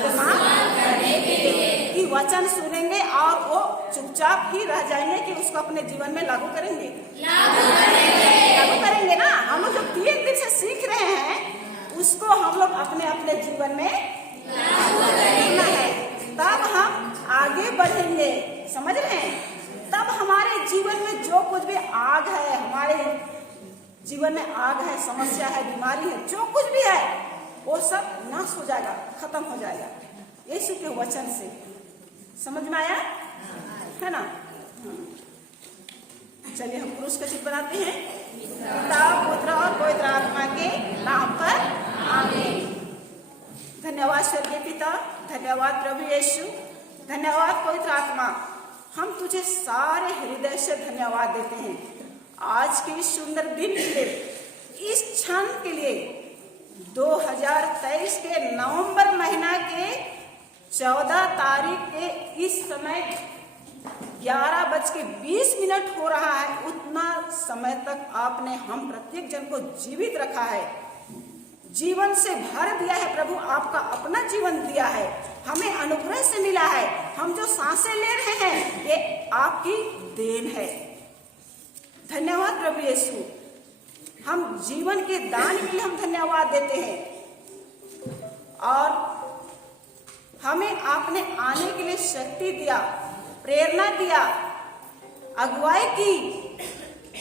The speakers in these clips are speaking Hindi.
इस्तेमाल करने के लिए, कि वचन सुनेंगे और वो चुपचाप ही रह जाएंगे कि उसको अपने जीवन में लागू करेंगे? लागू करेंगे ना। हम लोग जो 3 दिन से सीख रहे हैं उसको हम लोग अपने अपने जीवन में लागू करना है, तब हम आगे बढ़ेंगे। समझ रहे हैं? तब हमारे जीवन में जो कुछ भी आग है, हमारे जीवन में आग है, समस्या है, बीमारी है, जो कुछ भी है वो सब नाश हो जाएगा, खत्म हो जाएगा यीशु के वचन से। समझ में आया है ना? चलिए हम क्रूस का चित्र बनाते हैं। पिता, पुत्र और पवित्र आत्मा के नाम पर आमीन। धन्यवाद स्वर्गीय पिता, धन्यवाद प्रभु यीशु, धन्यवाद पवित्र आत्मा। हम तुझे सारे हृदय से धन्यवाद देते हैं आज के इस सुंदर दिन के लिए, इस क्षण के लिए। 2023 के नवंबर महीना के 14 तारीख के इस समय 11:20 हो रहा है। उतना समय तक आपने हम प्रत्येक जन को जीवित रखा है, जीवन से भर दिया है प्रभु। आपका अपना जीवन दिया है, हमें अनुग्रह से मिला है। हम जो सांसें ले रहे हैं ये आपकी देन है। धन्यवाद प्रभु यीशु। हम जीवन के दान के लिए हम धन्यवाद देते हैं, और हमें आपने आने के लिए शक्ति दिया, प्रेरणा दिया, अगुवाई की।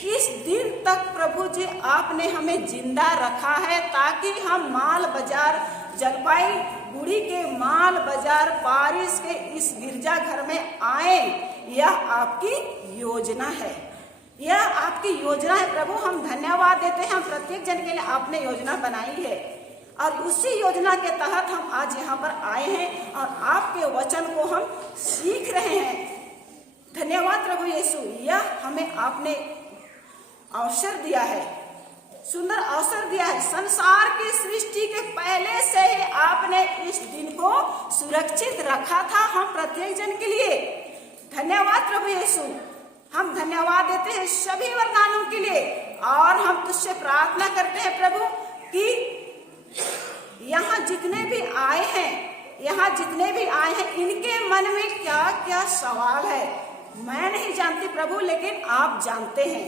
इस दिन तक प्रभु जी आपने हमें जिंदा रखा है ताकि हम माल बाजार, जलपाईगुड़ी के माल बाजार पारिस के इस गिरजा घर में आए। यह आपकी योजना है, यह आपकी योजना है प्रभु। हम धन्यवाद देते हैं। हम प्रत्येक जन के लिए आपने योजना बनाई है, और उसी योजना के तहत हम आज यहाँ पर आए हैं और आपके वचन को हम सीख रहे हैं। धन्यवाद प्रभु यीशु। यह हमें आपने अवसर दिया है, सुंदर अवसर दिया है। संसार की सृष्टि के पहले से ही आपने इस दिन को सुरक्षित रखा था हम प्रत्येक जन के लिए। धन्यवाद प्रभु यीशु। हम धन्यवाद देते हैं सभी वरदानों के लिए, और हम तुझसे प्रार्थना करते हैं प्रभु कि यहाँ जितने भी आए हैं, इनके मन में क्या क्या सवाल है मैं नहीं जानती प्रभु, लेकिन आप जानते हैं।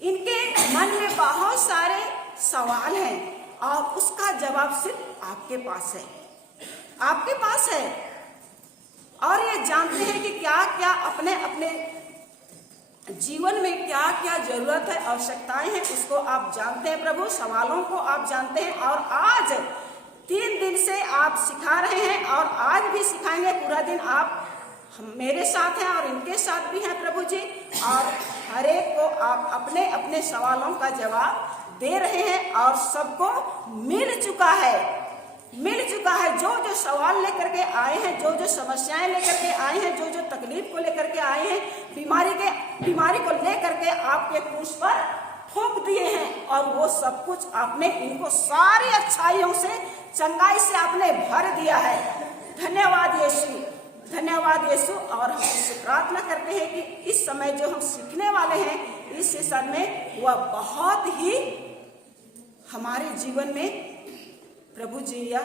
इनके मन में बहुत सारे सवाल हैं और उसका जवाब सिर्फ आपके पास है, आपके पास है। और ये जानते हैं कि क्या क्या अपने अपने जीवन में क्या क्या जरूरत है, आवश्यकताएं हैं, उसको आप जानते हैं प्रभु। सवालों को आप जानते हैं, और आज 3 दिन से आप सिखा रहे हैं और आज भी सिखाएंगे। पूरा दिन आप मेरे साथ हैं और इनके साथ भी हैं प्रभु जी, और हर एक को आप अपने अपने सवालों का जवाब दे रहे हैं, और सबको मिल चुका है। जो जो सवाल लेकर के आए हैं, जो जो समस्याएं लेकर के आए हैं, जो जो तकलीफ को लेकर के आए हैं, बीमारी को लेकर के आपके क्रूस पर ठोक दिए हैं, और वो सब कुछ आपने इनको सारी अच्छाइयों से, चंगाई से आपने भर दिया है। धन्यवाद यीशु, धन्यवाद यीशु। और हम इससे प्रार्थना करते हैं कि इस समय जो हम सीखने वाले हैं इस सेशन में, वह बहुत ही हमारे जीवन में प्रभु जी या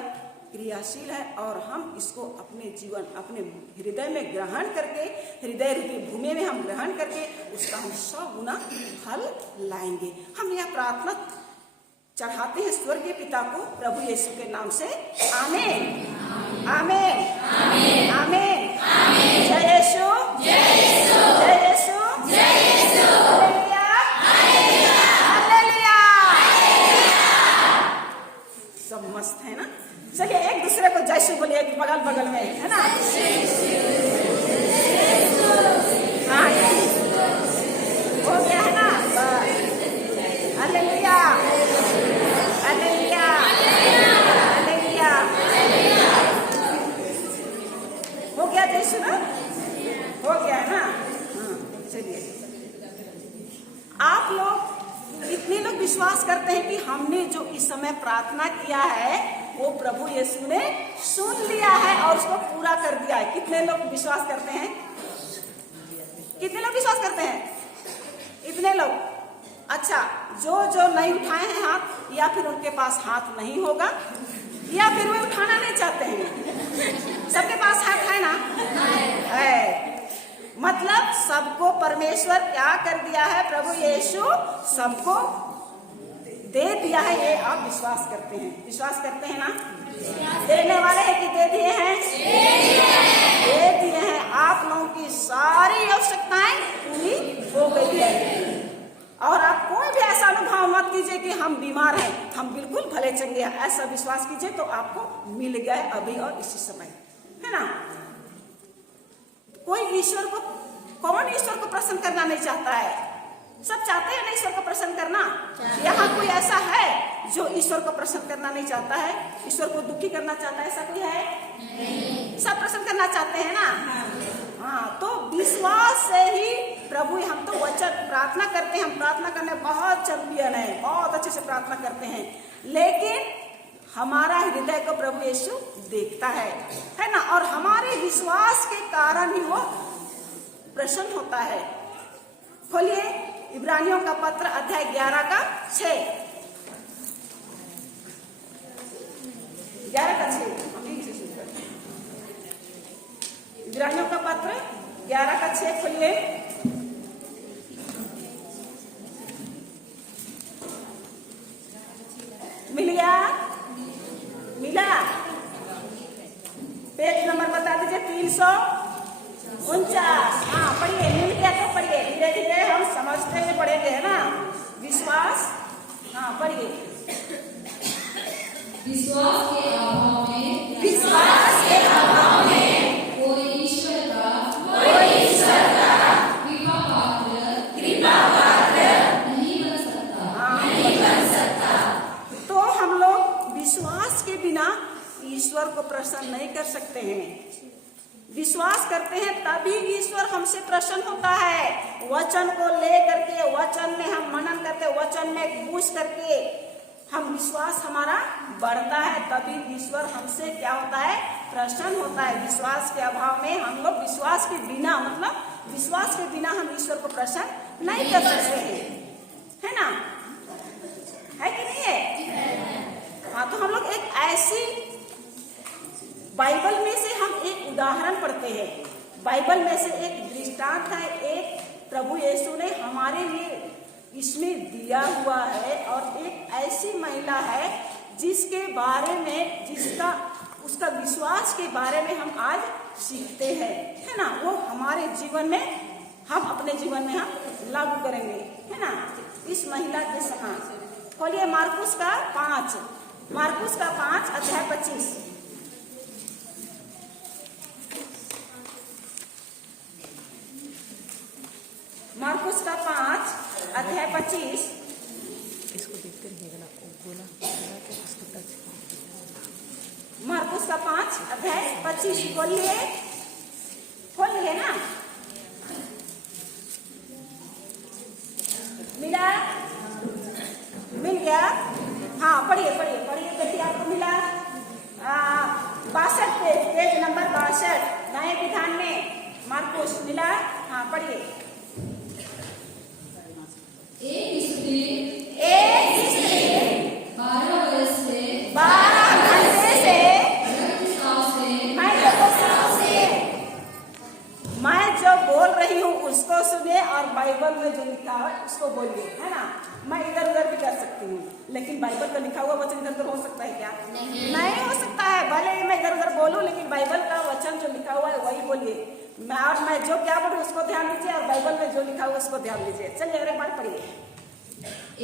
क्रियाशील है, और हम इसको अपने जीवन, अपने हृदय में ग्रहण करके, हृदय रूपी भूमि में हम ग्रहण करके उसका हम 100 गुना फल लाएंगे। हम यह प्रार्थना चढ़ाते हैं स्वर्गीय पिता को प्रभु यीशु के नाम से। आमीन, आमीन, आमीन, आमीन। जय यीशु, जय यीशु, जय यीशु, जय यीशु। Hallelujah, hallelujah, hallelujah. सब मस्त है ना? चलिए एक दूसरे को जय यीशु बोलिए, बगल बगल में, है ना? हाँ, हो गया है ना? Hallelujah, hallelujah, hallelujah. हो गया जय यीशु ना? हो गया ना? हाँ, चलिए। आप लोग कितने लोग विश्वास करते हैं कि हमने जो इस समय प्रार्थना किया है वो प्रभु यीशु ने सुन लिया है और उसको पूरा कर दिया है? कितने लोग विश्वास करते हैं? कितने लोग विश्वास करते हैं? इतने लोग। अच्छा, जो जो नहीं उठाए हैं हाथ, या फिर उनके पास हाथ नहीं होगा, या फिर वे उठाना नहीं चाहते हैं? सबके पास हाथ है ना? है। मतलब सबको परमेश्वर क्या कर दिया है? प्रभु यीशु सबको दे दिया है, ये आप विश्वास करते हैं? विश्वास करते हैं ना? देने वाले हैं कि दे दिए हैं? दे दिए हैं। आप लोगों की सारी आवश्यकताएं पूरी हो गई है। और आप कोई भी ऐसा अनुभव मत कीजिए कि हम बीमार हैं, हम बिल्कुल भले चंगे हैं। ऐसा विश्वास कीजिए तो आपको मिल गया अभी और इसी समय, है ना? कोई ईश्वर को, कौन ईश्वर को प्रसन्न करना नहीं चाहता है? सब चाहते हैं ना ईश्वर को प्रसन्न करना। यहाँ कोई ऐसा है जो ईश्वर को प्रसन्न करना नहीं चाहता है, ईश्वर को दुखी करना चाहता है? ऐसा कोई है? नहीं। सब प्रसन्न करना चाहते हैं ना? हाँ। तो विश्वास से ही प्रभु, हम तो वचन प्रार्थना करते हैं, हम प्रार्थना करने बहुत चैंपियन है, बहुत अच्छे से प्रार्थना करते हैं, लेकिन हमारा हृदय को प्रभु यीशु देखता है ना? और हमारे विश्वास के कारण ही वो प्रसन्न होता है। खोलिए इब्रानियों का पत्र अध्याय 11 का 6। 11 का 6 इब्रानियों का पत्र 11 का 6 खोलिए। मिल गया? मिला? पेज नंबर बता दीजिए। 349। हाँ पढ़िए। मिल गया तो पढ़िए, धीरे धीरे हम समझते हुए पढ़ेंगे, है ना? विश्वास। हाँ पढ़िए। विश्वास के अभाव में, विश्वास के अभाव में कोई ईश्वर का कृपा पात्र नहीं बन सकता। हाँ, नहीं बन सकता। तो हम लोग विश्वास के बिना ईश्वर को प्रसन्न नहीं कर सकते हैं। विश्वास करते हैं तभी ईश्वर हमसे प्रसन्न होता है। वचन को ले करके, वचन में हम मनन करते, वचन में घुस करके हम विश्वास हमारा बढ़ता है, तभी ईश्वर हमसे क्या होता है? प्रसन्न होता है। विश्वास के अभाव में हम लोग, विश्वास के बिना, मतलब विश्वास के बिना हम ईश्वर को प्रसन्न नहीं कर सकते हैं, है ना? है कि नहीं है? हाँ। तो हम लोग एक ऐसी, बाइबल में से हम एक उदाहरण पढ़ते हैं। बाइबल में से एक दृष्टांत है, एक प्रभु यीशु ने हमारे लिए इसमें दिया हुआ है। और एक ऐसी महिला है जिसके बारे में, जिसका, उसका विश्वास के बारे में हम आज सीखते हैं, है ना? वो हमारे जीवन में, हम अपने जीवन में हम लागू करेंगे, है ना? इस महिला के समान खोलिए मार्कुस का 5, मार्कुस का 5 अध्याय 25। मार्कुस का 5 अध्याय 25। इसको देखते रहिएगा ना, बोला इसको टच। मार्कुस का 5 अध्याय 25 खोलिए, खोलिए ना। मिला? मिल गया? हाँ पढ़िए पढ़िए पढ़िए बेटी, आपको मिला? 62 पेज नंबर 62 नए विधान में मार्कुस मिला? हाँ पढ़िए। एक स्त्री 12 वर्ष से 12 घंटे से मैं जो बोल रही हूँ उसको सुनिए, और बाइबल में जो लिखा है उसको बोलिए, है ना? मैं इधर उधर भी कर सकती हूँ, लेकिन बाइबल का लिखा हुआ वचन इधर उधर हो सकता है क्या? नहीं हो सकता है। भले ही मैं इधर उधर बोलूँ, लेकिन बाइबल का वचन जो लिखा हुआ है वही बोलिए। मैं जो क्या बोलूँ उसको ध्यान दीजिए, और बाइबल में जो लिखा हुआ उसको ध्यान दीजिए। चलिए एक बार पढ़िए।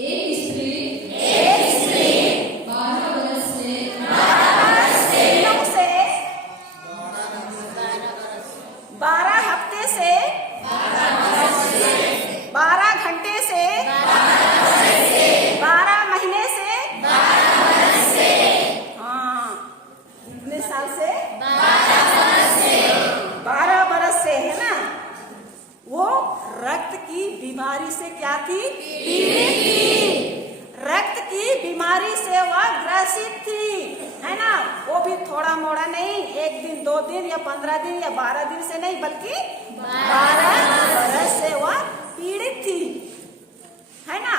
एक स्त्री 12 वर्ष से 12 हफ्ते से 12 घंटे से 12 महीने से, हाँ कितने साल से? 12 बरस से, है ना? वो रक्त की बीमारी से क्या थी? पीड़ित थी। रक्त की बीमारी से वह ग्रसित थी, है ना? वो भी थोड़ा मोड़ा नहीं, 1 दिन 2 दिन या 15 दिन या 12 दिन से नहीं, बल्कि 12 बरस से वह पीड़ित थी, है ना?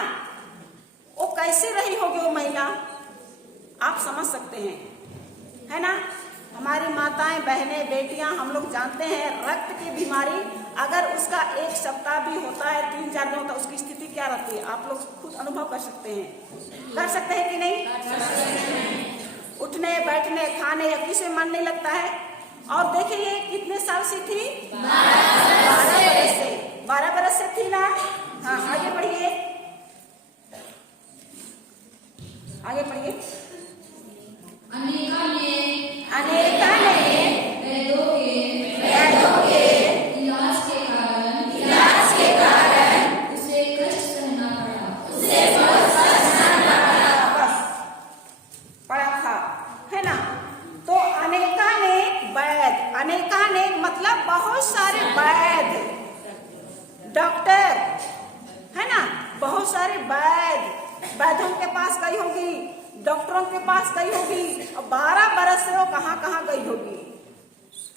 वो कैसी रही होगी वो महिला? आप समझ सकते हैं। है ना। हमारी माताएं, बहनें, बेटियां, हम लोग जानते हैं रक्त की बीमारी अगर उसका 1 सप्ताह भी होता है, 3-4 दिन होता है, उसकी स्थिति क्या रहती है आप लोग खुद अनुभव कर सकते हैं। कर सकते हैं कि नहीं? उठने बैठने खाने या किसी मन नहीं लगता है। और देखिए ये कितने साल से थी? 12 बरस से। 12 बरस से थी ना। हाँ आगे बढ़िए, आगे पढ़िए। अनेका ने वैद्यों के इलाज के कारण उसे कष्ट सहना पड़ा। बस पड़ा था, है ना। तो अनेका ने मतलब बहुत सारे वैद्य, डॉक्टर, है ना, बहुत सारे वैद्यों के पास गई होगी, डॉक्टरों के पास गई होगी। और 12 बरस से वो कहाँ कहाँ गई होगी,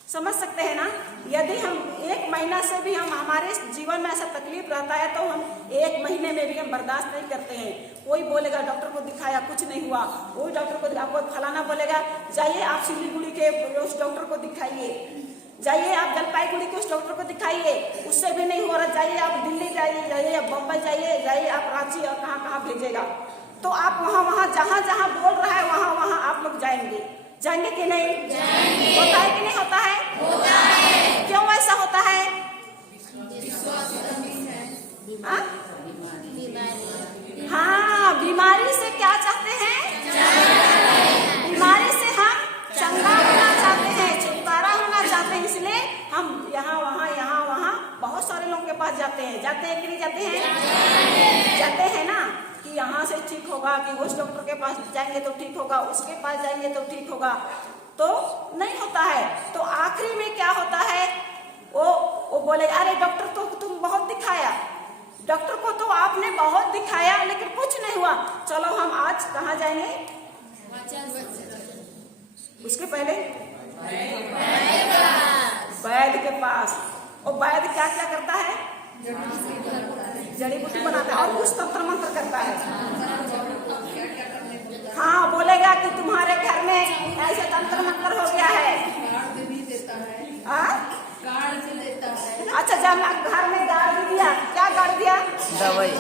समझ सकते हैं ना। यदि हम 1 महीना से भी हम हमारे जीवन में ऐसा तकलीफ रहता है तो हम 1 महीने में भी हम बर्दाश्त नहीं करते हैं। कोई बोलेगा डॉक्टर को दिखाया कुछ नहीं हुआ, कोई डॉक्टर को, आपको फलाना बोलेगा जाइए आप सिलीगुड़ी के उस डॉक्टर को दिखाइए, जाइए आप जलपाईगुड़ी के उस डॉक्टर को दिखाइए, उससे भी नहीं हो रहा, जाइए आप दिल्ली जाइए आप बम्बई जाइए आप रांची और कहाँ कहाँ भेजेगा। तो आप वहाँ जहाँ जहाँ बोल रहा है वहाँ आप लोग जाएंगे कि नहीं? होता है कि नहीं होता है? क्यों ऐसा होता है? हाँ, बीमारी से क्या चाहते हैं? बीमारी से हम चंगा होना चाहते हैं, छुटकारा होना चाहते हैं, इसलिए हम यहाँ वहाँ बहुत सारे लोगों के पास जाते हैं कि नहीं जाते हैं? जाते हैं ना, कि यहाँ से ठीक होगा, कि उस डॉक्टर के पास जाएंगे तो ठीक होगा, उसके पास जाएंगे तो ठीक होगा, तो नहीं होता है। तो आखिरी में क्या होता है, वो बोले अरे डॉक्टर तो तुम बहुत दिखाया, डॉक्टर को तो आपने बहुत दिखाया लेकिन कुछ नहीं हुआ, चलो हम आज कहाँ जाएंगे? उसके पहले वैद्य के पास। और वैद्य क्या क्या करता है? जड़ी बूटी बनाता है और कुछ तंत्र मंत्र करता है। हाँ, बोलेगा कि तुम्हारे घर में ऐसे तंत्र मंत्र हो गया है। अच्छा, जब घर में गाड़ भी दिया, क्या गाड़ दिया? दवाई।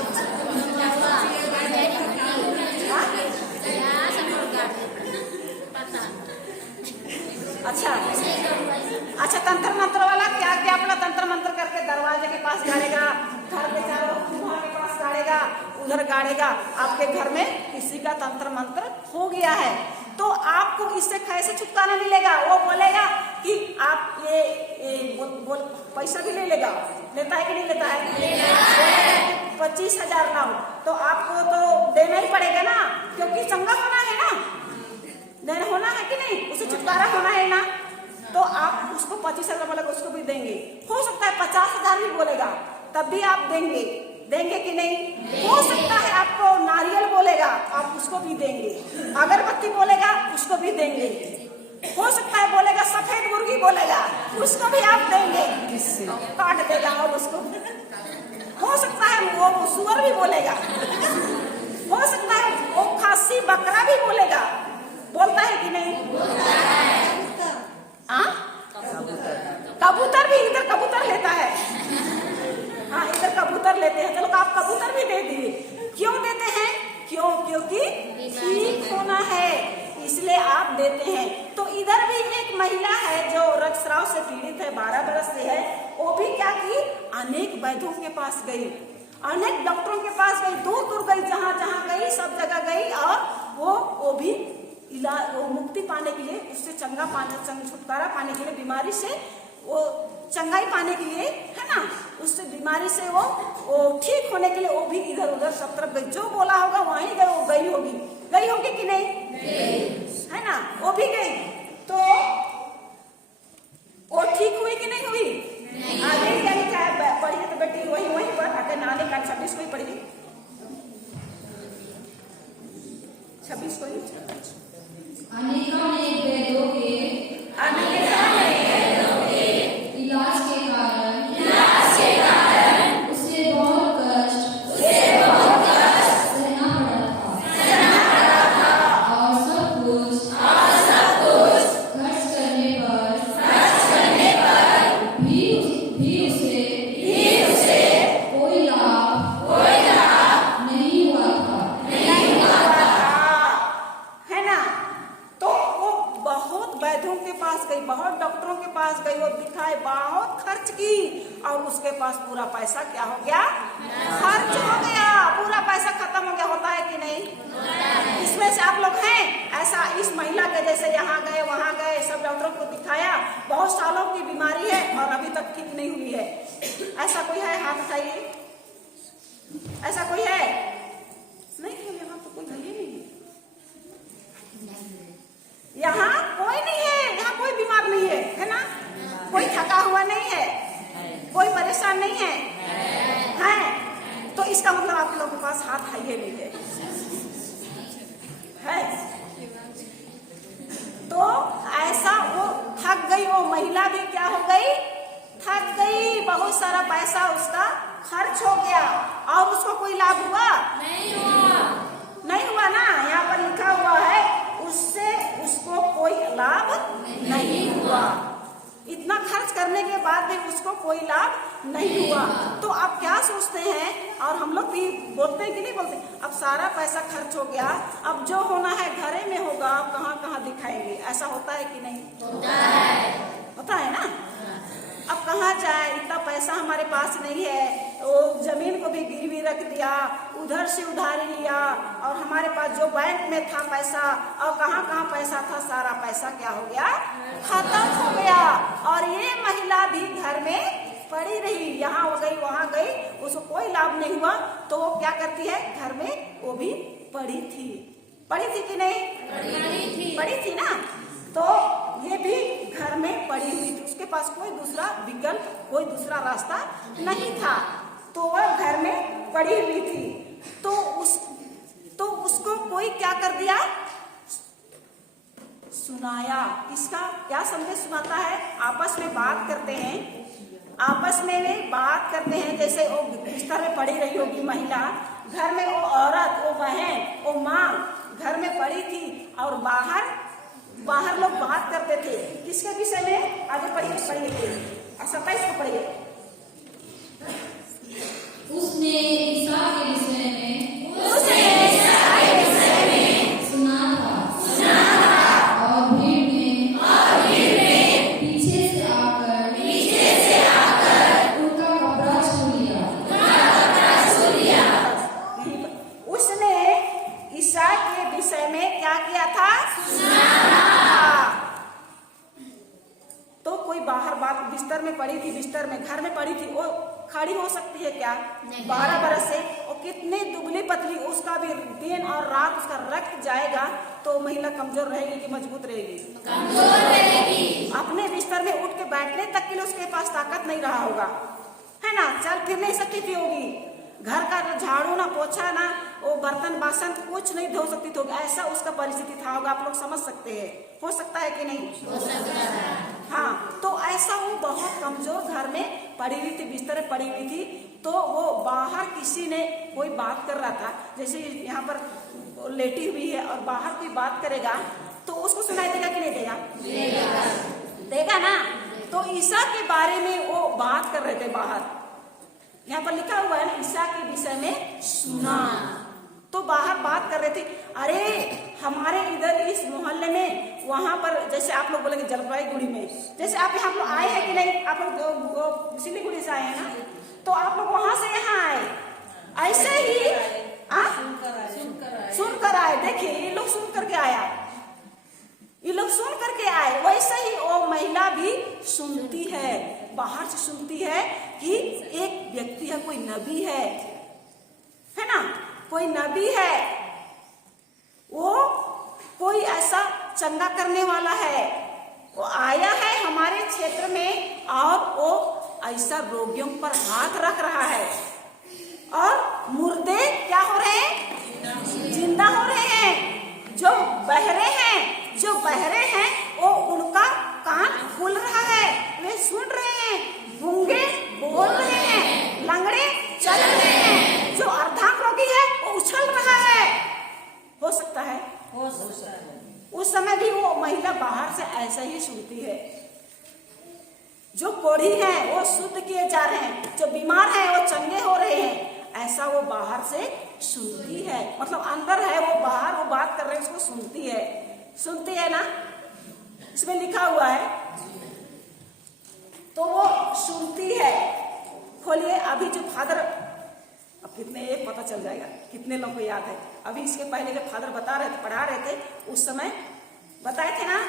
अच्छा तंत्र मंत्र वाला क्या क्या अपना तंत्र मंत्र करके दरवाजे के पास गाड़ेगा, घर के चारों चूल्हा के पास गाड़ेगा, उधर गाड़ेगा। आपके घर में किसी का तंत्र मंत्र हो गया है तो आपको इससे कैसे छुटकारा मिलेगा? वो बोलेगा कि आप ये पैसा भी ले लेगा, लेता है कि नहीं लेता है? 25,000 लाओ, तो आपको तो देना ही पड़ेगा ना, क्योंकि चंगा होना है ना, देना होना है कि नहीं, उसे छुटकारा होना है ना। तो आप उसको 25,000 बोलेगा, उसको भी देंगे। हो सकता है 50,000 भी बोलेगा, तब भी आप देंगे कि नहीं? हो सकता है आपको नारियल बोलेगा, आप उसको भी देंगे। अगरबत्ती बोलेगा, उसको भी देंगे। हो सकता है बोलेगा सफेद मुर्गी बोलेगा, उसको भी आप देंगे, काट देगा और उसको। हो सकता है वो सुअर भी बोलेगा, हो सकता है वो खासी बकरा भी बोलेगा, बोलता है कि नहीं? कबूतर भी, इधर कबूतर लेता है। हाँ, इधर कबूतर लेते हैं। चलो आप कबूतर भी दे दिए। क्यों देते हैं? क्योंकि ठीक होना है, इसलिए आप देते हैं। तो इधर भी एक महिला है जो रक्तस्राव से पीड़ित है, 12 बरस से है। वो भी क्या की, अनेक वैद्यों के पास गई, अनेक डॉक्टरों के पास गई, दूर दूर गई, जहाँ जहाँ गई सब जगह गई। और वो भी इलाज, वो मुक्ति पाने के लिए, उससे छुटकारा पाने के लिए, बीमारी से वो चंगाई पाने के लिए, है ना, उससे बीमारी से वो ठीक होने के लिए वो भी इधर उधर सब तरफ गई। जो बोला होगा वहीं गई, वो गई होगी कि नहीं? है ना, वो भी गई। तो वो ठीक हुई कि नहीं हुई? आगे क्या लिखा है? पढ़िए तो बेटी, वही पढ़ आके नाले का 26 को ही पढ़िए, 26 को ही। अनेका ने वैद्यों के इलाज के कारण उसे बहुत कष्ट सहना पड़ा था और सब कुछ बहुत खर्च की और उसके पास पूरा पैसा क्या हो गया, खर्च हो गया, पूरा पैसा खत्म हो गया। होता है कि नहीं? इसमें से आप लोग हैं ऐसा? इस महिला के जैसे यहाँ गए वहां गए, सब डॉक्टरों को दिखाया, बहुत सालों की बीमारी है और अभी तक ठीक नहीं हुई है, ऐसा कोई है? हाथ उठाइए। ऐसा कोई है? नहीं है, यहाँ तो कोई है ही नहीं। यहाँ कोई नहीं है, यहाँ कोई बीमार नहीं है ना? कोई थका हुआ नहीं है, कोई परेशान नहीं है, है? तो इसका मतलब आप लोगों के पास हाथ है ही नहीं है। तो ऐसा वो थक गई, वो महिला भी क्या हो गई, थक गई, बहुत सारा पैसा उसका खर्च हो गया और उसको कोई लाभ हुआ नहीं हुआ ना? यहाँ पर लिखा हुआ है उससे उसको कोई लाभ नहीं हुआ। इतना खर्च करने के बाद भी उसको कोई लाभ नहीं हुआ। तो आप क्या सोचते हैं, और हम लोग भी बोलते हैं कि नहीं बोलते, अब सारा पैसा खर्च हो गया, अब जो होना है घरे में होगा, आप कहाँ कहाँ दिखाएंगे? ऐसा होता है कि नहीं? होता है ना? अब कहाँ जाए, इतना पैसा हमारे पास नहीं है, वो जमीन को भी गिरवी रख दिया, उधर से उधारी लिया, और हमारे पास जो बैंक में था पैसा और कहाँ कहाँ पैसा था, सारा पैसा क्या हो गया, खत्म हो गया। और ये महिला भी घर में पड़ी रही, यहाँ हो गई वहां गई, उसको कोई लाभ नहीं हुआ। तो वो क्या करती है, घर में वो भी पड़ी थी कि नहीं? पड़ी थी ना? तो ये भी घर में पड़ी हुई थी, उसके पास कोई दूसरा विकल्प, कोई दूसरा रास्ता नहीं था, तो वह घर में पड़ी हुई थी। तो उसको कोई क्या कर दिया, सुनाया। किसका क्या संदेश सुनाता है? आपस में बात करते हैं, आपस में वे बात करते हैं। जैसे वो बिस्तर में पड़ी रही होगी महिला, घर में वो औरत, वो बहन, वो माँ घर में पड़ी थी और बाहर लोग बात करते थे। किसके विषय में? आगे पढ़िए 27 को पढ़िए। उसने ईसा के विषय में सुना था और भीड़ में पीछे से आकर उनका कपड़ा छू लिया। उसने ईसा के विषय में क्या किया था? तो कोई बाहर बात, बिस्तर में पड़ी थी, बिस्तर में घर में पड़ी थी, वो खड़ी हो सकती है क्या? 12 बरस से, और कितनी दुबली पतली, उसका भी दिन और रात उसका रक्त जाएगा, तो महिला कमजोर रहेगी कि मजबूत रहेगी? कमजोर रहेगी। अपने बिस्तर में उठ के बैठने तक के लिए उसके पास ताकत नहीं रहा होगा, है ना? चल फिर नहीं सकती थी होगी, घर का झाड़ू ना पोछा ना वो बर्तन बासन कुछ नहीं धो सकती थी, ऐसा उसका परिस्थिति था होगा। आप लोग समझ सकते हैं, हो सकता है कि नहीं? हो सकता है। हाँ, तो ऐसा वो बहुत कमजोर घर में पड़ी हुई थी, बिस्तर में पड़ी हुई थी। तो वो बाहर किसी ने कोई बात कर रहा था, जैसे यहाँ पर लेटी हुई है और बाहर कोई बात करेगा तो उसको सुनाई देगा कि नहीं देगा? देगा ना? तो ईसा के बारे में वो बात कर रहे थे बाहर, यहाँ पर लिखा हुआ है ईसा के विषय में सुना। तो बाहर बात कर रहे थे, अरे हमारे इधर इस मोहल्ले में, वहां पर जैसे आप लोग बोलेंगे जलपाईगुड़ी में, जैसे आप यहाँ लोग आए हैं कि नहीं? आप लोग सिलीगुड़ी से आए हैं ना? तो आप लोग वहां से यहाँ आए, ऐसे ही सुनकर आए। देखिए ये लोग सुन करके आया, ये लोग सुन करके आए, वैसे ही वो महिला भी सुनती है, बाहर से सुनती है कि एक व्यक्ति है, कोई नबी है ना? कोई नबी है, वो कोई ऐसा चंगा करने वाला है, वो आया है हमारे क्षेत्र में और वो ऐसा रोगियों पर हाथ रख रहा है और मुर्दे क्या हो रहे हैं? जिंदा हो रहे हैं। जो बहरे हैं वो उनका कान खुल रहा है, वे सुन रहे हैं, गूंगे बोल रहे हैं, लंगड़े चल रहे हैं, जो अर्धांग रोगी है वो उछल रहा है। हो सकता है? उस समय भी वो महिला बाहर से ऐसा ही सुनती है। जो कोढ़ी है वो शुद्ध किए जा रहे हैं, जो बीमार है वो चंगे हो रहे हैं, ऐसा वो बाहर से सुनती है। मतलब अंदर है वो, बाहर वो बात कर रहे हैं, उसको सुनती है ना? इसमें लिखा हुआ है तो वो सुनती है। खोलिए अभी जो फादर, अब कितने एक पता चल जाएगा कितने लोगों को याद है। अभी इसके पहले जो फादर बता रहे थे, पढ़ा रहे थे, उस समय बताए थे ना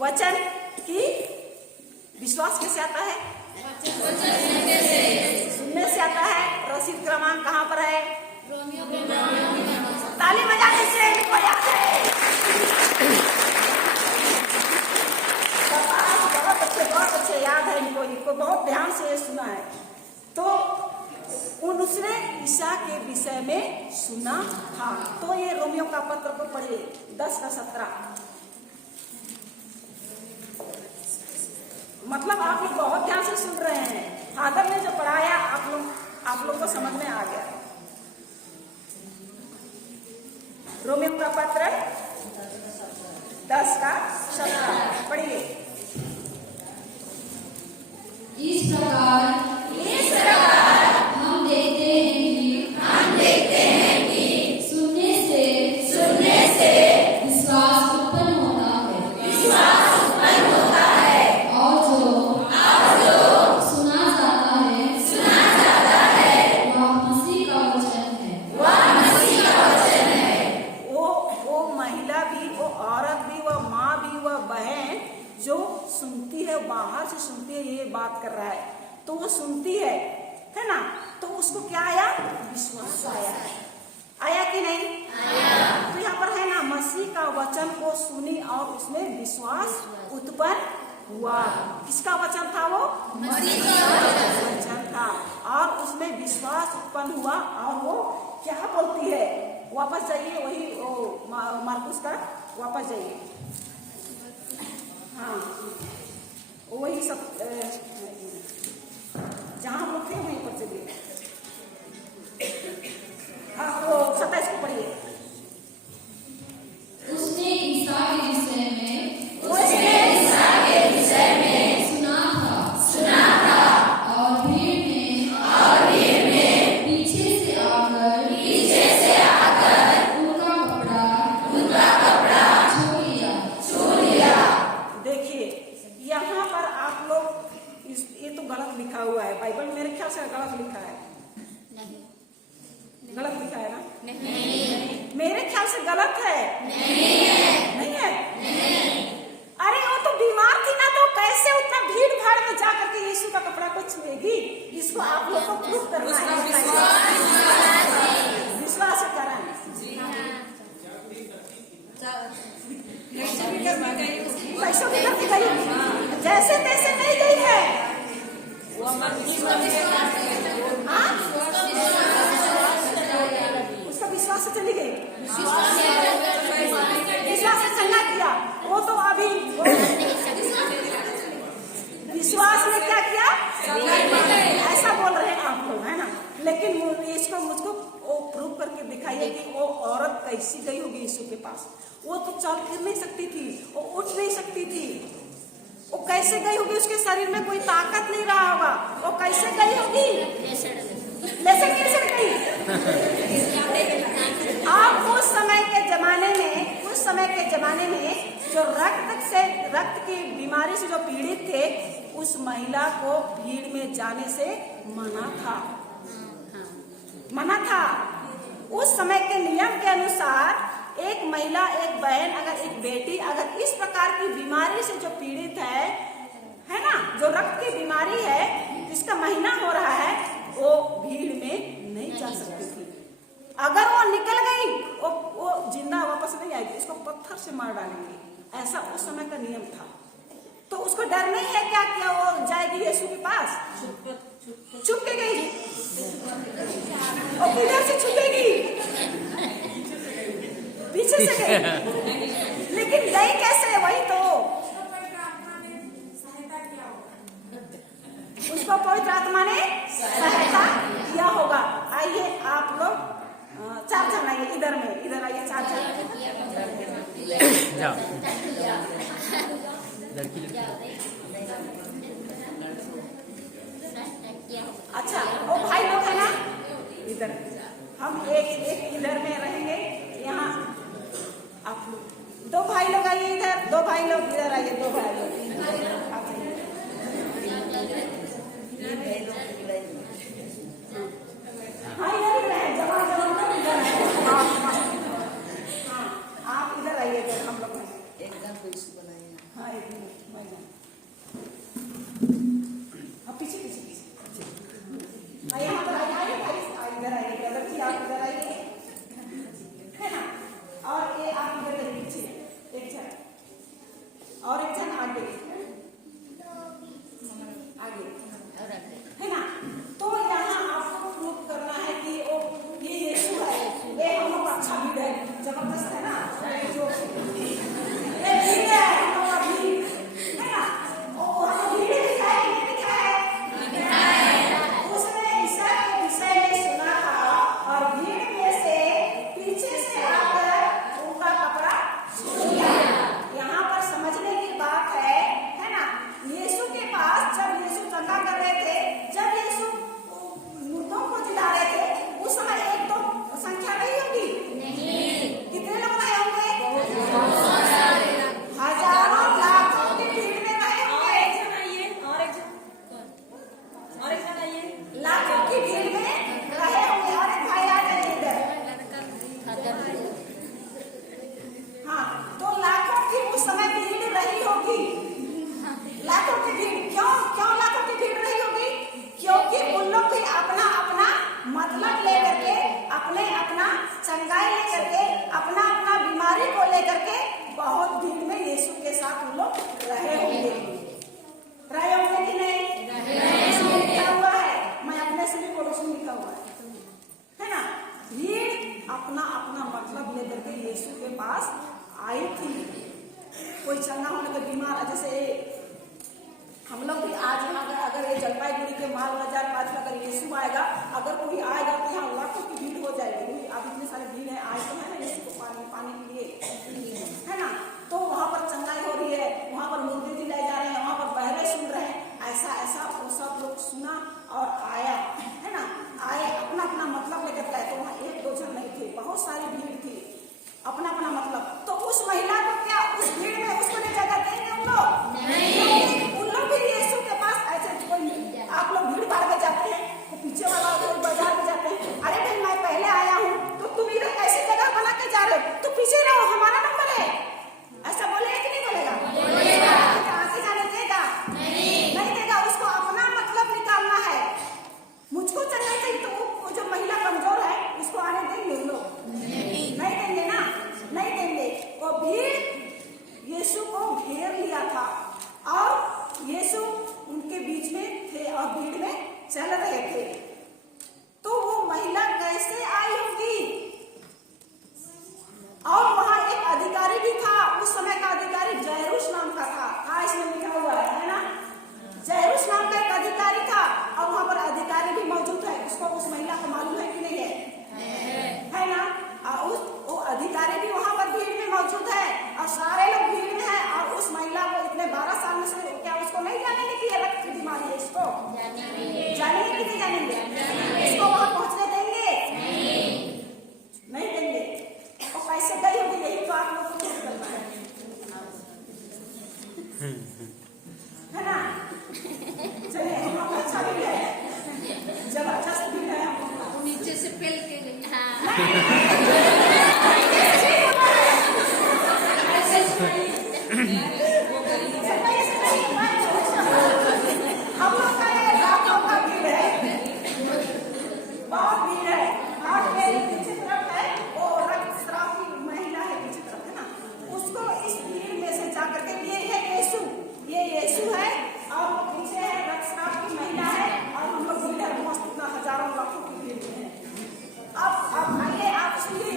वचन की विश्वास कैसे आता है? सुनने से आता है। रसीद क्रमांक कहाँ पर है? ताली बजाने से इनको याद है। बहुत अच्छे याद है इनको बहुत ध्यान से सुना है। तो उसने ईसा के विषय में सुना था। तो ये रोमियो का पत्र को पढ़िए 10 का 17। मतलब आप लोग बहुत ध्यान से सुन रहे हैं। फादर ने जो पढ़ाया आप लोग को समझ में आ गया। रोमियो का पत्र 10 का 17 पढ़िए। इस प्रकार हम देखते हैं कि सुनने से विश्वास उत्पन्न होता है और जो सुना जाता है वह मसीह का वचन है। वो महिला भी, वो औरत भी, वो माँ भी, वो बहन जो सुनती है, बाहर से सुनती है, ये बात कर रहा है। तो वो सुनती है ना? तो उसको क्या आया? विश्वास आया कि नहीं? आया। तो यहाँ पर है ना, मसीह का वचन को सुनी और उसमें विश्वास उत्पन्न हुआ। किसका वचन था वो? मसीह का वचन था। और उसमें विश्वास उत्पन्न हुआ और वो क्या बोलती है? वापस जाइए वही मार्कुस का, वापस जाइए। हाँ वही सब जहाँ हम लोग थे वहीं पर चलिए। हाँ वो 27 को पढ़िए। उसने ईसा के विषय में सुना था और भीड़ में पीछे से आकर उनका कपड़ा छू लिया। देखिए यहाँ पर आप लोग ये तो गलत लिखा हुआ है। बाइबल मेरे ख्याल से गलत लिखा है। गलत लिखा है ना? नहीं। मेरे ख्याल से गलत है। नहीं है। अरे वो तो बीमार थी ना, तो कैसे उतना भीड़ भाड़ में जाकर के यीशु का कपड़ा को छुएगी? इसको आप लोग को प्रूफ करना है। विश्वास करें। पैसों की करके गई, जैसे तैसे नहीं गई है। हाँ? उसका विश्वास से चली गई। विश्वास से चलना किया वो तो अभी विश्वास ने क्या किया? ऐसा बोल रहे हैं आप लोग, है ना? लेकिन इसको मुझको वो प्रूव करके दिखाइए कि वो औरत कैसी गई होगी यीशु के पास। वो तो चल फिर नहीं सकती थी, वो उठ नहीं सकती थी। वो कैसे गई होगी? उसके शरीर में कोई ताकत नहीं रहा होगा। वो कैसे गई होगी? लेसर गई। आप उस समय के जमाने में जो रक्त की बीमारी से जो पीड़ित थे, उस महिला को भीड़ में जाने से मना था। उस समय के नियम के अनुसार एक महिला, एक बहन, अगर एक बेटी अगर इस प्रकार की बीमारी से जो पीड़ित है ना, जो रक्त की बीमारी है, जिसका महीना हो रहा है, वो भीड़ में नहीं जा सकती थी। अगर वो निकल गई वो जिंदा वापस नहीं आएगी, उसको पत्थर से मार डालेंगे। ऐसा उस समय का नियम था। तो उसको डर नहीं है क्या कि वो जाएगी यीशु के पास? छुप के गई। और किधर से छुपेगी? पीछे से गई। लेकिन गई कैसे? वही तो उसको पवित्र आत्मा ने सहायता किया होगा। आइए आप लोग 4 जन आइए, इधर आइए 4 जन। अच्छा वो भाई लोग है ना, इधर हम एक इधर में रहेंगे। यहाँ आप लोग 2 भाई लोग आइए इधर, 2 भाई लोग इधर आइए, 2 भाई लोग आप माल बाजार पास में अगर यीशु आएगा, अगर कोई आएगा तो यहाँ लाखों की भीड़ हो जाएगी। अब इतने सारे भीड़ है, आए तो है ना यीशु को पानी के लिए, है ना। तो वहाँ पर चंगाई हो रही है, वहाँ पर मुर्दे दिलाए जा रहे हैं, वहाँ पर बहरे सुन रहे हैं। ऐसा ऐसा वो सब लोग सुना और आया, है ना। आए अपना अपना मतलब लेकर गए। तो वहाँ एक दो जन नहीं थे, बहुत सारी भीड़ थी, अपना अपना मतलब। तो उस महिला को क्या उस भीड़ में उसको नहीं जगह देंगे उन लोग? नहीं। उन लोग भी यीशु के पास ऐसे कोई, आप लोग भीड़ भाड़ में जाते हैं तो पीछे वाला कोई बाजार में जाते हैं, अरे भाई मैं पहले आया हूँ तो तुम इधर कैसी जगह बना के जा रहे हो, तो पीछे रहो, हमारा नंबर है। ऐसा बोलेगा कि नहीं बोलेगा? बोलेगा। आगे जाने देगा? नहीं देगा। उसको अपना मतलब निकालना है। मुझको चलना चाहिए तो वो जो महिला कमजोर है उसको आने देंगे लोग? नहीं देंगे ना, नहीं देंगे। वो भीड़ यीशु को घेर लिया था और यीशु उनके बीच में थे और भीड़ में चल रहे थे। तो वो महिला कैसे आई होगी? और वहां एक अधिकारी भी था, उस समय का अधिकारी जयरूस नाम का था। इसमें लिखा हुआ है ना, जयरूस नाम का एक अधिकारी था और वहां पर अधिकारी भी मौजूद है। उसको उस महिला को मालूम है कि नहीं है ना। और वो अधिकारी भी वहां पर भीड़ में मौजूद है और सारे लोग भीड़ में है। और उस महिला को इतने 12 साल में से क्या उसको नहीं जानेंगे कि ये रक्त की बीमारी है? इसको जानेंगे कि नहीं जानेंगे? इसको वहां पहुंचने देंगे? नहीं देंगे। और कैसे गई होगी, यही तो आप लोग को करना है ना। चलिए हम अच्छा भी है, जबरदस्त भी है, नीचे से फैल के गई। हम लोग का ये लाखों का भीड़ है, बहुत भीड़ है। और मेरी पीछे तरफ है वो रक्तस्राव की महिला है, पीछे तरफ है ना। उसको इस भीड़ में से जाकर के ये है यीशु, ये यीशु है और पीछे है रक्तस्राव की महिला है और हम लोग भीड़ है, मस्त इतना हजारों लाखों की भीड़ है। अब आइए आप सुनिए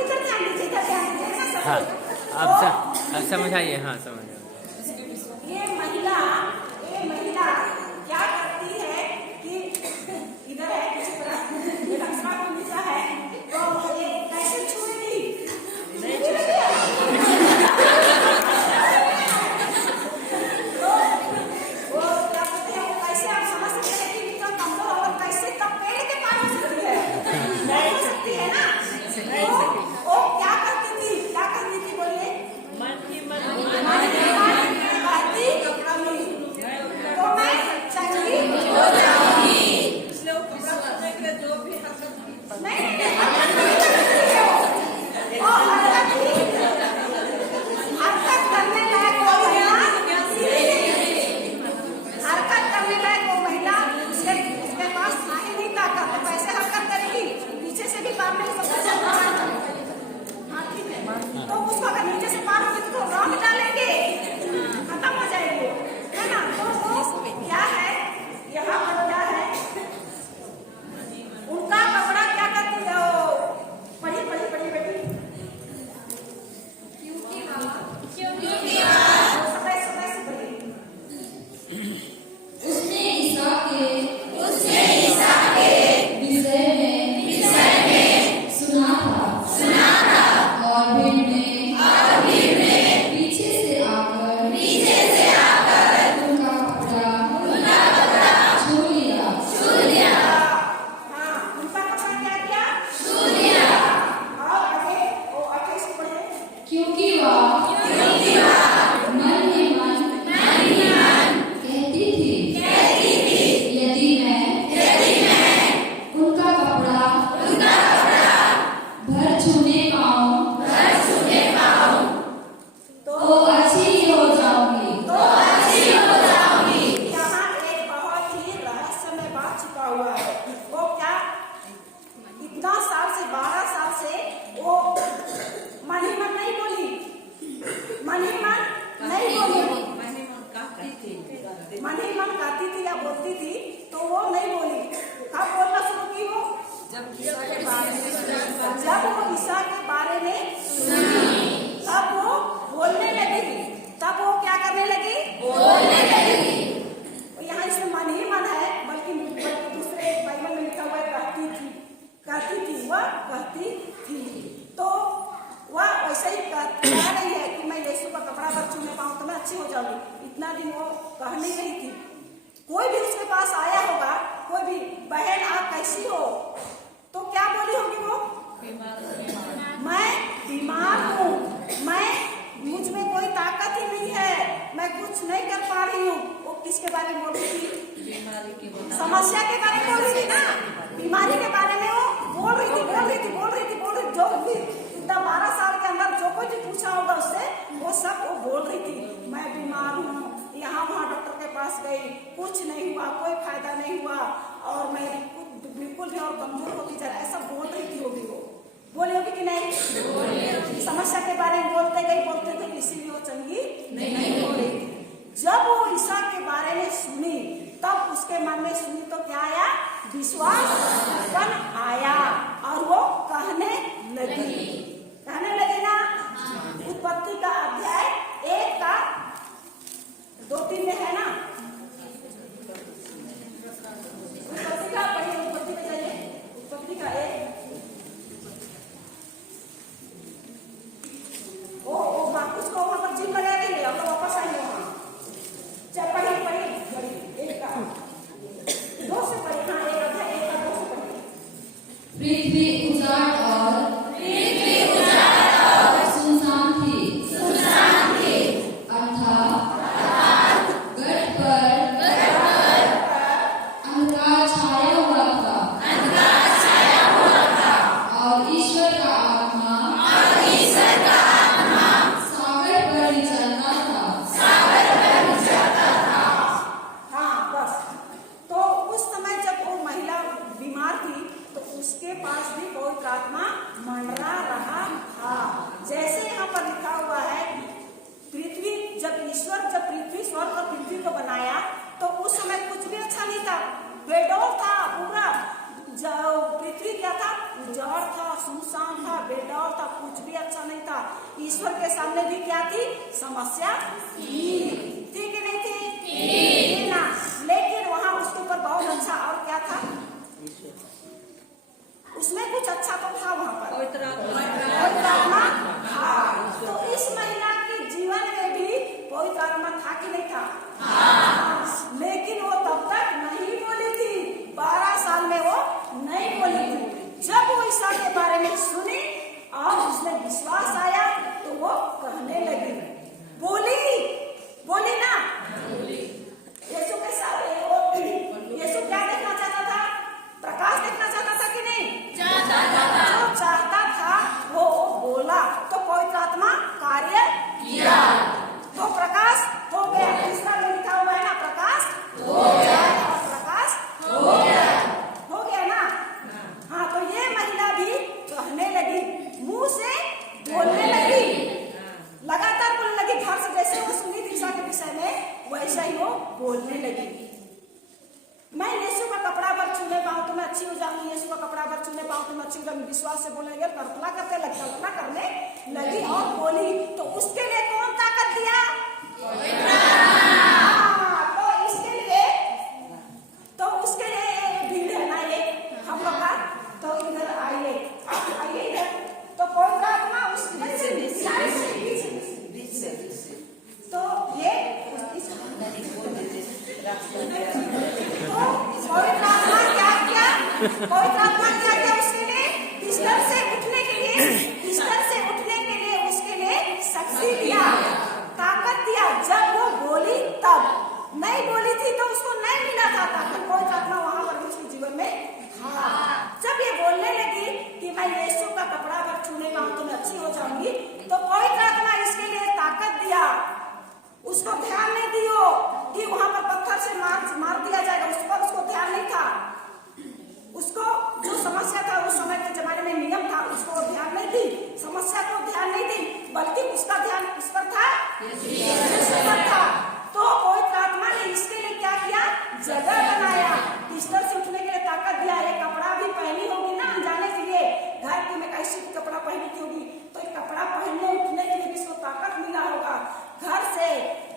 इधर ध्यान दीजिए, इधर ध्यान दीजिए ना सब हाँ, कोई। अब समझाइए। हाँ, समझ ये महिला क्या करती है कि इधर है किसी तरह ये रक्षा को मिला है तो ये कैसे छुएगी? तो वो क्या कहते हैं, कैसे आप समझ सकते हैं कि इतना कमजोर औरत कैसे तब पेड़ के पार हो सकती है? नहीं हो सकती है ना। तो वो क्या करती थी बोलिए? तो मैं चंगी हो जाऊंगी। नहीं, और हरकत करने लायक वो महिला उसके पास था ही नहीं ताकत, तो कैसे हरकत करेगी? पीछे से भी पार नहीं सकता। हाँ ठीक है, तो उसको अगर नीचे से पार होगी तो रौन डालेंगे, खत्म हो जाएगी, है ना। तो वो क्या है, यहाँ पर क्या है, उनका कपड़ा क्या करती है वो? पढ़ी बेटी। समय से पढ़ी। उसने ईसा के विषय में सुना था और भीड़ में पीछे से आकर उनका कपड़ा छू लिया। हाँ, उनका कपड़ा क्या किया? छू लिया। और आगे से पढ़े। क्योंकि वह मन ही मन कहती थी यदि मैं उनका कपड़ा भर छूने पाऊं तो अच्छी हो जाऊंगी। यहाँ एक बहुत ही रहस्यमय बात छिपा हुआ है। वो क्या, इतना साल से 12 साल से वो मन ही मन नहीं बोली, मन ही मन कहती थी या बोलती थी, तो वो नहीं बोली। कब बोलना शुरू की वो? जब वो ईसा के बारे में सुनी, तब वो बोलने लगी। तब वो क्या करने लगी? बोलने लगी। यहाँ इसमें मन ही मन है, बल्कि दूसरे बाइबल में लिखा हुआ है कहती थी। तो वह वैसे ही कह रही है कि मैं यीशु का कपड़ा पर छूने पाऊं तो मैं अच्छी हो जाऊंगी। इतना दिन वो कह नहीं रही थी। कोई भी उसके पास आया होगा, कोई भी बहन आप कैसी हो, तो क्या बोली होगी वो? मैं बीमार हूँ, मुझ में कोई ताकत ही नहीं है, मैं कुछ नहीं कर पा रही हूँ। वो किसके बारे में बोल रही थी? समस्या के बारे में बोल रही थी ना, बीमारी के बारे में वो बोल रही थी। जो भी 12 साल के अंदर जो कोई भी पूछा होगा उससे, वो सब वो बोल रही थी मैं बीमार हूँ, यहाँ वहाँ डॉक्टर के पास गई, कुछ नहीं हुआ, कोई फायदा नहीं हुआ, और मैं बिल्कुल भी और कमजोर होती जा रही, ऐसा बोल रही थी। होगी वो बोली होगी कि नहीं? समस्या के बारे में बोलते गई, इसीलिए वो चंगी नहीं हो रही थी। जब वो ईसा के बारे में सुनी, तब उसके मन में सुनी तो क्या आया? विश्वास आया, और वो कहने लगी ना। उत्पत्ति का अध्याय 1 का 2-3 में है ना। उत्पत्ति में जाइए, उत्पत्ति का 1। ओ मार्कुस को वहां पर जिम लगा देंगे, अब तो वापस आएंगे वहां। चल पढ़ी 1 का 2 से पढ़ी। हाँ, 1 अध्याय 1 का 2 से पढ़ी। पृथ्वी उजाड़ और सुनसान थी, अर्थात गढ़ पर अंधकार छाया हुआ था, और ईश्वर का आत्मा सागर पर ही चलता था। हाँ बस। तो उस समय जब वो महिला बीमार थी, तो उसके पास भी पवित्र आत्मा मंडरा रहा था। जैसे यहाँ पर लिखा हुआ है, जब पृथ्वी स्वर्ग और पृथ्वी को बनाया, तो उस समय कुछ भी अच्छा नहीं था, बेडौल था पूरा। पृथ्वी क्या था? उजाड़ था, सुनसान था, बेडौल था, कुछ भी अच्छा नहीं था। ईश्वर के सामने भी क्या थी? समस्या थी कि नहीं थी? ना। लेकिन वहां उसके ऊपर बहुत अच्छा और क्या था? उसमें कुछ अच्छा तो था वहां पर, पवित्र आत्मा था। तो इस महिला के जीवन में भी पवित्र आत्मा था कि नहीं था? लेकिन वो तब तक नहीं बोली थी, 12 साल में वो नहीं बोली थी। जब वो ईसा के बारे में सुनी और उसने विश्वास आया तो वो कहने लगी, बोली ना। यीशु के साथ यीशु क्या देखना चाहता था? प्रकाश देखना चाहता था कि नहीं? जो चाहता था वो बोला, तो पवित्र आत्मा कार्य किया, तो प्रकाश हो गया। तीसरा में लिखा हुआ है ना, प्रकाश हो गया, प्रकाश हो गया ना। हाँ, तो ये महिला भी कहने लगी, मुंह से बोलने लगी, लगातार बोलने लगी। घर से जैसे वो सुनी थी ईसा के विषय में, वैसा ही वो बोलने लगी। मैं यीशु का कपड़ा भर छूने पाऊं तो मैं अच्छी हो जाऊंगी, यीशु का कपड़ा भर छूने पाऊं तो मैं अच्छी हो जाऊंगी। विश्वास से बोलने लगी, कल्पना करने लगी और बोली। तो उसके लिए कौन ताकत दिया? तो उसके लिए भीड़ है ना ये हम लोग का। तो इधर आइए इधर। तो पवित्र आत्मा उस तो ये पवित्र आत्मा क्या किया? उसके लिए बिस्तर से उठने के लिए उसके लिए शक्ति दिया, ताकत दिया। जब वो बोली तब, नहीं बोली थी तो उसको नहीं मिला था ताकत। पवित्र आत्मा वहां पर उसके जीवन में था। जब ये बोलने लगी कि मैं यीशु का कपड़ा भर छूने पाऊं तो मैं अच्छी हो जाऊंगी, तो पवित्र आत्मा इसके लिए ताकत दिया। उसको ध्यान नहीं दियो कि वहां पर पत्थर से मार दिया जाएगा, उस पर उसको ध्यान नहीं था। उसको जो समस्या था उस समय के जमाने में नियम था, उसको ध्यान नहीं दी, समस्या को ध्यान नहीं दी, बल्कि उसका ध्यान किस पर था? यीशु पर था। तो पवित्र आत्मा ने इसके लिए क्या किया? जगह बनाया, बिस्तर से उठने के लिए ताकत दिया। एक कपड़ा भी पहनी होगी ना जाने के लिए, घर की में कैसी कपड़ा पहनी होगी, तो एक कपड़ा पहनने उठने के लिए इसको ताकत मिला होगा। घर से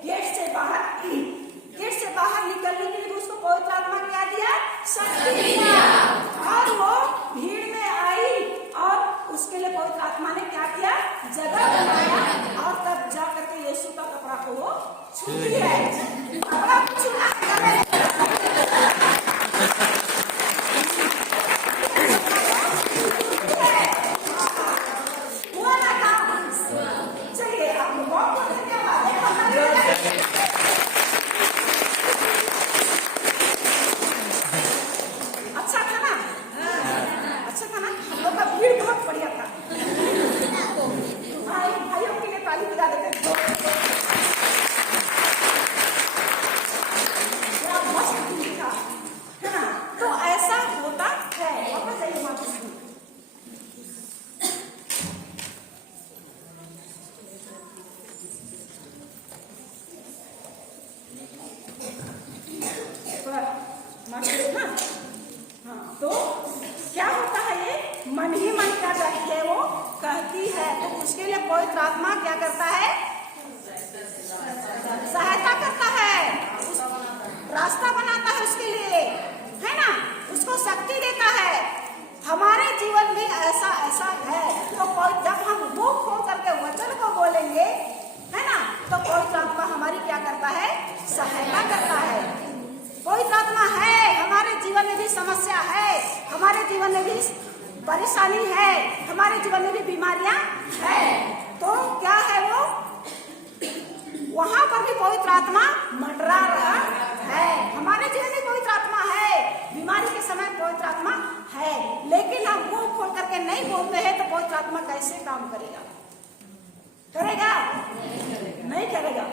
गेट से बाहर निकलने के लिए उसको पवित्र आत्मा क्या दिया? शक्ति दिया। और वो भीड़ में आई और उसके लिए पवित्र आत्मा ने क्या किया? जगह बनाया और तब जा करके यीशु का कपड़ा को वो छूती है। कपड़ा छूना तो क्या होता है? ये मन ही मन क्या कहती है? वो कहती है। तो उसके लिए पवित्र आत्मा क्या करता है? सहायता करता है, रास्ता बनाता है उसके लिए, है ना? उसको शक्ति देता है। हमारे जीवन में ऐसा है। तो जब हम मुंह खोल करके वचन को बोलेंगे, है ना, तो पवित्र आत्मा हमारी क्या करता है? सहायता करता है। पवित्र आत्मा है, हमारे जीवन में भी समस्या है, हमारे जीवन में भी परेशानी है, हमारे जीवन में भी बीमारियां है, तो क्या है? वो वहां पर भी पवित्र आत्मा मंडरा रहा है। हमारे जीवन में पवित्र आत्मा है, बीमारी के समय पवित्र आत्मा है, लेकिन हम मुंह खोल करके नहीं बोलते हैं तो पवित्र आत्मा कैसे काम करेगा? नहीं करेगा।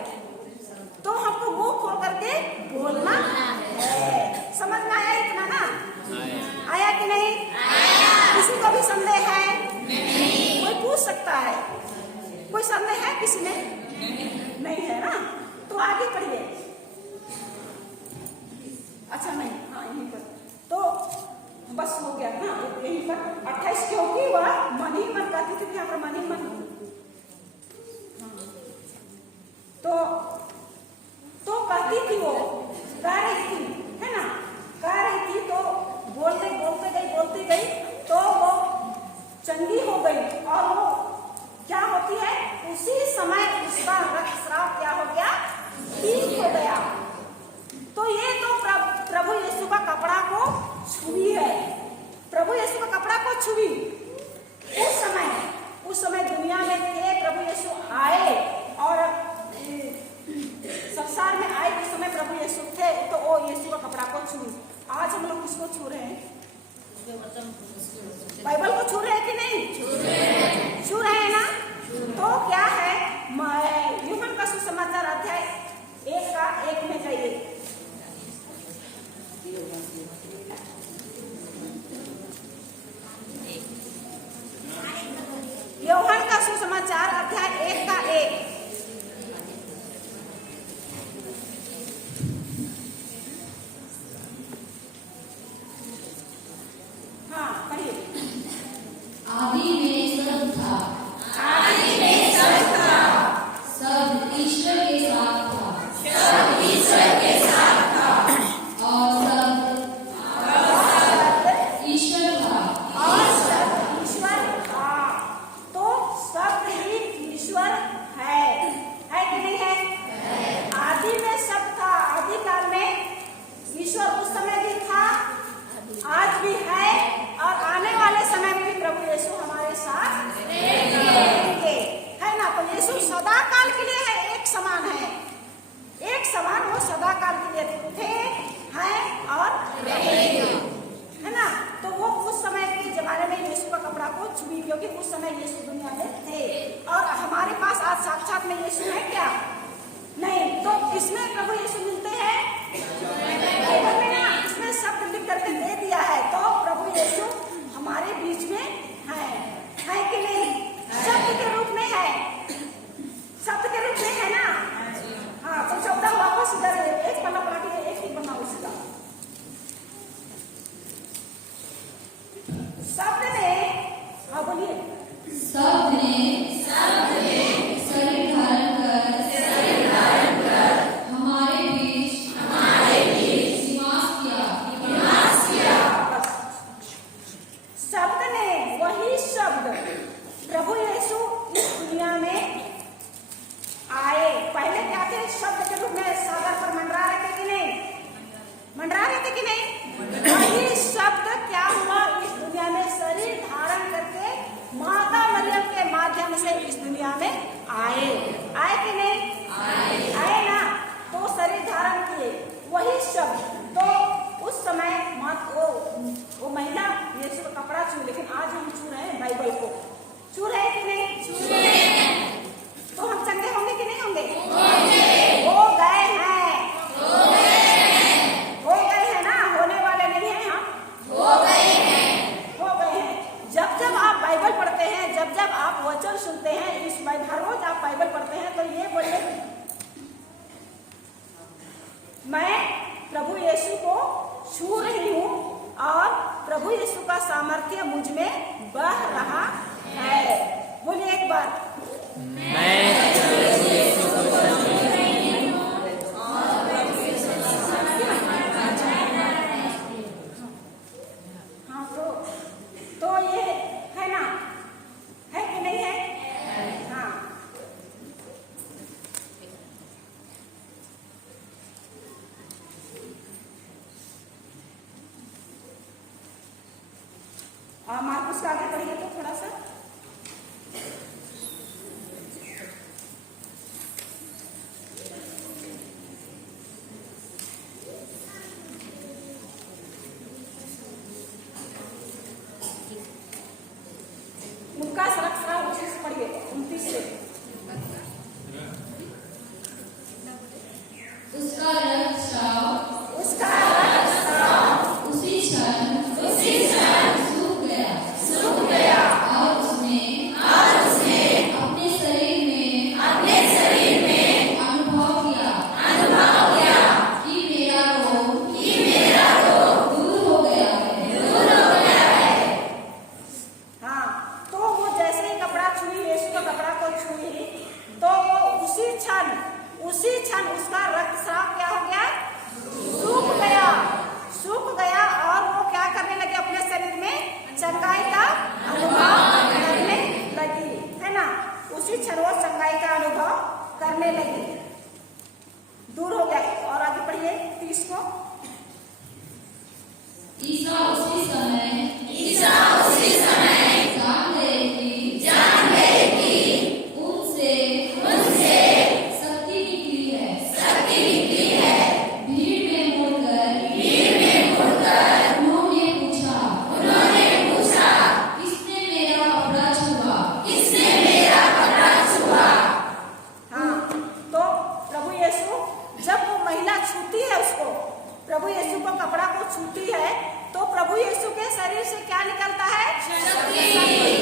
तो हमको मुंह खोल करके बोलना है। समझ में आया इतना ना? आया कि नहीं? किसी को भी संदेह है? कोई पूछ सकता है। कोई संदेह है किसी में? नहीं है ना? तो आगे पढ़िए। अच्छा नहीं, हाँ यहीं पर तो बस हो गया ना, यही 28 क्योंकि वह मन ही मन कहती थी कि यहाँ पर मन ही मन। तो कहती थी, वो कह रही थी, है ना, कह रही थी, तो बोलते गई तो वो चंगी हो गई और वो क्या होती है, उसी समय उसका रक्तस्राव क्या हो गया, ठीक हो गया। तो ये तो प्रभु यीशु का कपड़ा को छुई है, प्रभु यीशु का कपड़ा को छुई। उस समय दुनिया में थे, प्रभु यीशु आए और संसार में आए, उस समय प्रभु यीशु थे, तो वो यीशु का कपड़ा को छुई। आज हम लोग किसको छू रहे हैं, बाइबल को छू रहे हैं कि नहीं, छू रहे हैं ना। तो क्या है, यूहन्ना का सुसमाचार अध्याय 1 में जाइए। यूहन्ना का सुसमाचार अध्याय 1 हाँ पढ़िए। आदि में सब था, सब ईश्वर के साथ था, और सब ईश्वर था। तो सब ही ईश्वर है कि नहीं है? आदि में सब था, आदि काल में ईश्वर उस समय भी था, आज भी है, और आने वाले समय में भी प्रभु यीशु हमारे साथ रहेंगे, है ना। तो यीशु सदा काल के लिए है, एक समान है, एक समान, वो सदा काल के लिए थे, हैं और रहेंगे, है ना। तो वो उस समय के जमाने में यीशु का कपड़ा को छुई, क्योंकि उस समय यीशु दुनिया में थे। और हमारे पास आज साक्षात में यीशु है क्या? नहीं। तो इसमें प्रभु यीशु मिलते हैं बाइबल में ना, इसमें शब्द लिख करके दे दिया है। तो प्रभु यीशु हमारे बीच में है कि नहीं? शब्द के रूप में है, शब्द के रूप में है ना। हाँ, तो शब्द वापस इधर एक पन्ना पलट के एक ही बनाओ इसका। शब्द ने, हाँ बोलिए, सब ने शरीर धारण कर हमारे बीच निवास किया। शब्द ने, वही शब्द प्रभु यीशु इस दुनिया में आए। पहले क्या थे? शब्द के रूप में सागर पर मंडरा रहे थे कि नहीं? मंडरा रहे थे कि नहीं? वही शब्द क्या हुआ, इस दुनिया में शरीर धारण करके माता मरियम के माध्यम से इस दुनिया में आए कि नहीं? आए ना। तो शरीर धारण किए, वही शब्द। तो उस समय वो महिला यीशु का कपड़ा छू, लेकिन आज हम छू रहे हैं बाइबल को। छू रहे हैं कि नहीं? छू रहे हैं। तो हम चंगे होंगे कि नहीं होंगे? हो गए हैं ना, होने वाले नहीं हैं हम, हो गए हैं। जब आप बाइबल पढ़ते हैं, जब आप वचन सुनते हैं, इस हर रोज आप बाइबल पढ़ते हैं, तो ये बोलिए, मैं प्रभु यीशु को छू रही हूँ और प्रभु यीशु का सामर्थ्य मुझ में बह रहा है। बोलिए एक बार, हाँ। तो ये है ना, है कि नहीं है? हाँ। मार्कुस का आगे पढ़िए तो थोड़ा सा। उनका रक्तस्राव उसी से पढ़िए, 29 से। उसका रक्तस्राव उसी क्षण सूख गया और उसने अपने शरीर में अनुभव किया कि मेरा रोग दूर हो गया है। चलने लगी, दूर हो गया। और आगे पढ़िए 30 को। ईसा उसी समय जान गए कि उनसे शक्ति निकली है। भीड़ में मुड़कर उन्होंने पूछा, किसने मेरा कपड़ा छुआ? हाँ, तो प्रभु यीशु जब वो महिला छूती है उसको, प्रभु यीशु को कपड़ा को छूती है, तो प्रभु यीशु के शरीर से क्या निकलता है? शक्ति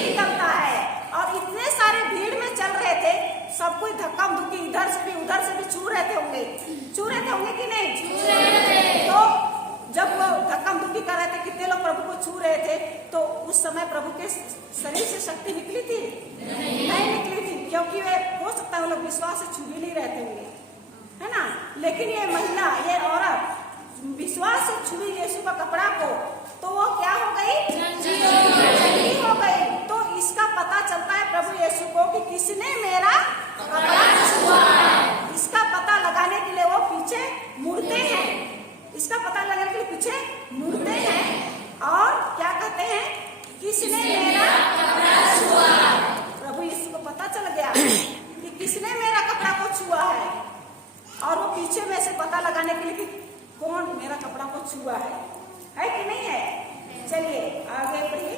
निकलता है। और इतने सारे भीड़ में चल रहे थे, सब कोई धक्का धुक्की इधर से भी उधर से भी छू रहे थे होंगे कि नहीं? तो जब वो धक्का धुक्की कर रहे थे, कितने लोग प्रभु को छू रहे थे, तो उस समय प्रभु के शरीर से शक्ति निकली थी? नहीं निकली थी, क्योंकि वे हो सकता है वो लोग विश्वास से छू भी नहीं रहते होंगे, है ना। लेकिन ये महिला, ये औरत विश्वास से छुई यीशु का कपड़ा को, तो वो क्या हो गई? चंगी हो गई। तो इसका पता चलता है प्रभु यीशु को कि किसने मेरा कपड़ा छुआ है। इसका पता लगाने के लिए वो पीछे मुड़ते हैं, इसका पता लगाने के लिए पीछे मुड़ते हैं और क्या कहते हैं? किसने मेरा कपड़ा छुआ है। प्रभु यीशु को पता चल गया कि किसने मेरा कपड़ा को छुआ है, और वो पीछे में से पता लगाने के लिए कि कौन मेरा कपड़ा को छुआ है कि नहीं है। चलिए आगे पढ़िए।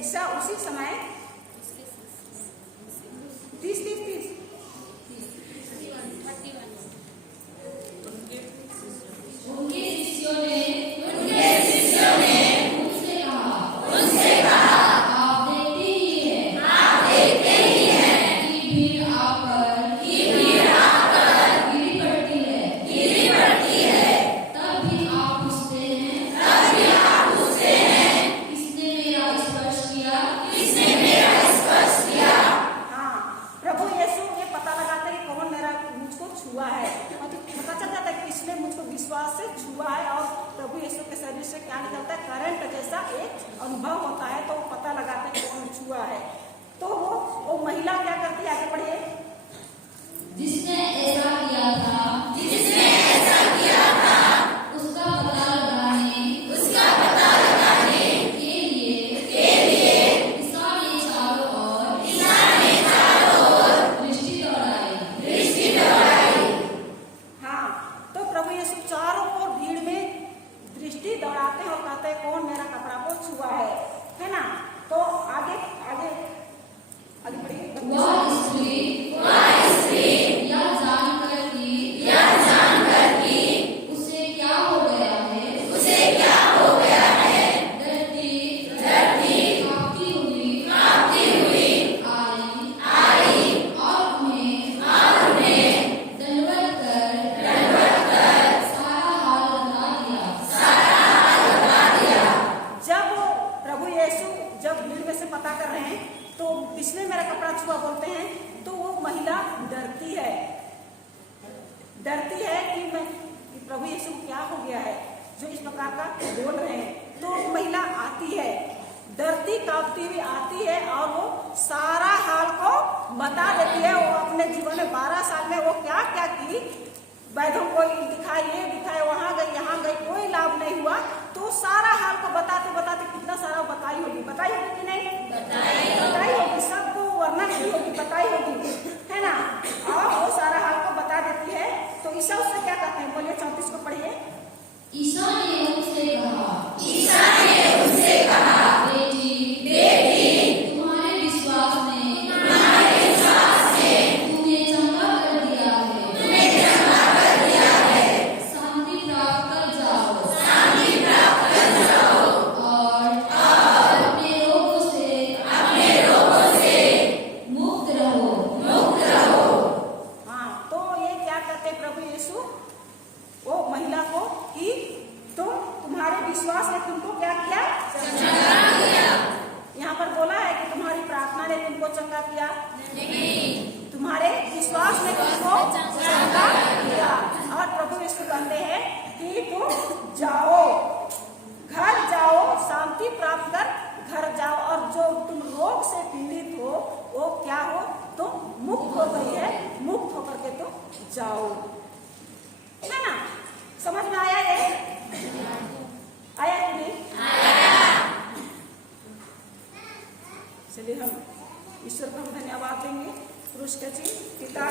ईसा उसी समय 30 उनके शिष्यों ने उनसे कहा, आप देखते ही हैं कि भीड़ आकर गिरी पड़ती है। तब भी आप पूछते हैं, किसने मेरा स्पर्श किया? हाँ, प्रभु यीशु ये पता लगाते हैं कि कौन मेरा मुझको छुआ है। मतलब पता चल जाता है कि इसने मुझको विश्वास से छुआ है, और प्रभु यीशु के शरीर से क्या निकलता है? करंट जैसा एक अनुभव होता है, तो वो पता लगाते हैं कौन छुआ है। तो वो महिला क्या करती है? आगे पढ़िए। जिसने ऐसा किया था उसका पता लगाने के लिए ईसा ने चारों ओर दृष्टि दौड़ाई। हाँ, तो प्रभु यीशु चारों ओर भीड़ में दृष्टि दौड़ाते हैं और कहते हैं कौन मेरा कपड़ा को छुआ है ना। तो आगे बढ़िए। वह स्त्री यह जानकर कि उसे क्या हो गया है, डरती कांपती हुई आई और उन्हें दंडवत कर सारा हाल बता दिया। जब वो प्रभु यीशु जब भीड़ में से पता कर रहे हैं, तो किसने मेरा कपड़ा छुआ बोलते हैं, तो वो महिला डरती है कि प्रभु यीशु को क्या हो गया है जो इस प्रकार का बोल रहे हैं। तो महिला आती है, डरती कांपती हुई आती है, और वो सारा हाल को बता देती है। वो अपने जीवन में 12 साल में वो क्या क्या की, वैद्यों को दिखाई, ये दिखाए, वहां गई यहाँ गई, कोई लाभ नहीं हुआ। तो सारा हाल को बताते कितना सारा बताई होगी कि नहीं? बताई होगी, सबको वर्णन की होगी, बताई होगी, है ना। और वो सारा हाल को बता देती है। तो ईसा उससे क्या कहते हैं? बोलिए 34 को पढ़िए। ईसा ने उनसे कहा, बेटी, तुम्हारे विश्वास ने तुम्हें चंगा कर दिया है। शांति प्राप्त कर जाओ वही है, मुक्त होकर के तो जाओ, है ना? समझ में आया ये? आया कि नहीं? चलिए हम ईश्वर को हम धन्यवाद देंगे। पुरुष का चिन्ह पिता